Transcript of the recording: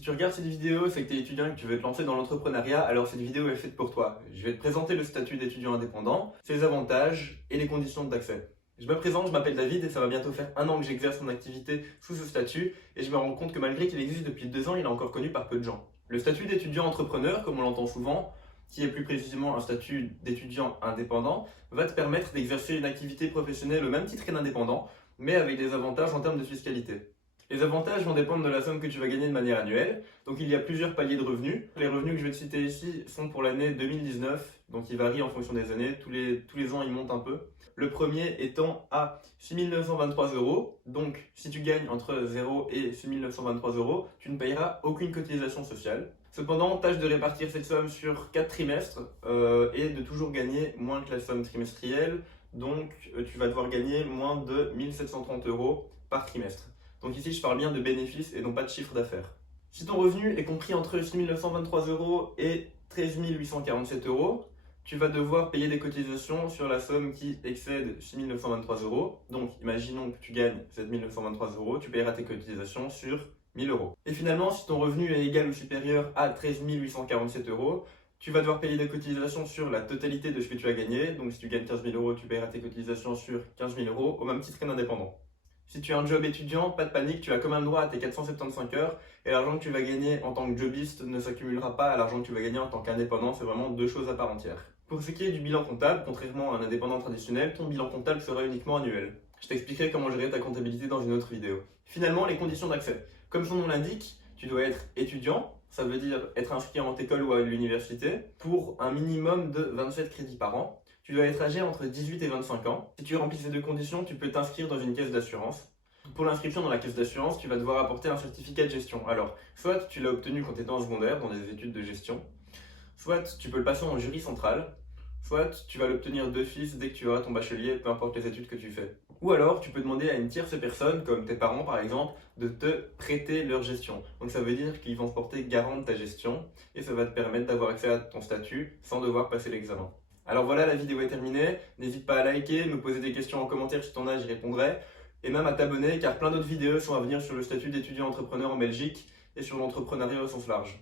Si tu regardes cette vidéo, c'est que tu es étudiant et que tu veux te lancer dans l'entrepreneuriat, alors cette vidéo est faite pour toi. Je vais te présenter le statut d'étudiant indépendant, ses avantages et les conditions d'accès. Je me présente, je m'appelle David et ça va bientôt faire 1 an que j'exerce mon activité sous ce statut et je me rends compte que malgré qu'il existe depuis 2 ans, il est encore connu par peu de gens. Le statut d'étudiant entrepreneur, comme on l'entend souvent, qui est plus précisément un statut d'étudiant indépendant, va te permettre d'exercer une activité professionnelle au même titre qu'un indépendant, mais avec des avantages en termes de fiscalité. Les avantages vont dépendre de la somme que tu vas gagner de manière annuelle. Donc il y a plusieurs paliers de revenus. Les revenus que je vais te citer ici sont pour l'année 2019, donc ils varient en fonction des années. Tous les ans, ils montent un peu. Le premier étant à 6 923 €. Donc si tu gagnes entre 0 et 6 923 €, tu ne payeras aucune cotisation sociale. Cependant, tâche de répartir cette somme sur 4 trimestres et de toujours gagner moins que la somme trimestrielle. Donc tu vas devoir gagner moins de 1 730 € par trimestre. Donc ici, je parle bien de bénéfices et non pas de chiffre d'affaires. Si ton revenu est compris entre 6 923 € et 13 847 €, tu vas devoir payer des cotisations sur la somme qui excède 6 923 €. Donc, imaginons que tu gagnes 7 923 €, tu paieras tes cotisations sur 1 000 €. Et finalement, si ton revenu est égal ou supérieur à 13 847 €, tu vas devoir payer des cotisations sur la totalité de ce que tu as gagné. Donc, si tu gagnes 15 000 €, tu paieras tes cotisations sur 15 000 € au même titre qu'un indépendant. Si tu as un job étudiant, pas de panique, tu as quand même droit à tes 475 heures et l'argent que tu vas gagner en tant que jobiste ne s'accumulera pas à l'argent que tu vas gagner en tant qu'indépendant, c'est vraiment deux choses à part entière. Pour ce qui est du bilan comptable, contrairement à un indépendant traditionnel, ton bilan comptable sera uniquement annuel. Je t'expliquerai comment gérer ta comptabilité dans une autre vidéo. Finalement, les conditions d'accès. Comme son nom l'indique, tu dois être étudiant, ça veut dire être inscrit en école ou à l'université, pour un minimum de 27 crédits par an. Tu dois être âgé entre 18 et 25 ans. Si tu remplis ces deux conditions, tu peux t'inscrire dans une caisse d'assurance. Pour l'inscription dans la caisse d'assurance, tu vas devoir apporter un certificat de gestion. Alors, soit tu l'as obtenu quand tu étais en secondaire dans des études de gestion, soit tu peux le passer en jury central, soit tu vas l'obtenir d'office dès que tu auras ton bachelier, peu importe les études que tu fais. Ou alors, tu peux demander à une tierce personne, comme tes parents par exemple, de te prêter leur gestion. Donc ça veut dire qu'ils vont se porter garant de ta gestion et ça va te permettre d'avoir accès à ton statut sans devoir passer l'examen. Alors voilà, la vidéo est terminée. N'hésite pas à liker, me poser des questions en commentaire si tu en as, j'y répondrai. Et même à t'abonner car plein d'autres vidéos sont à venir sur le statut d'étudiant entrepreneur en Belgique et sur l'entrepreneuriat au sens large.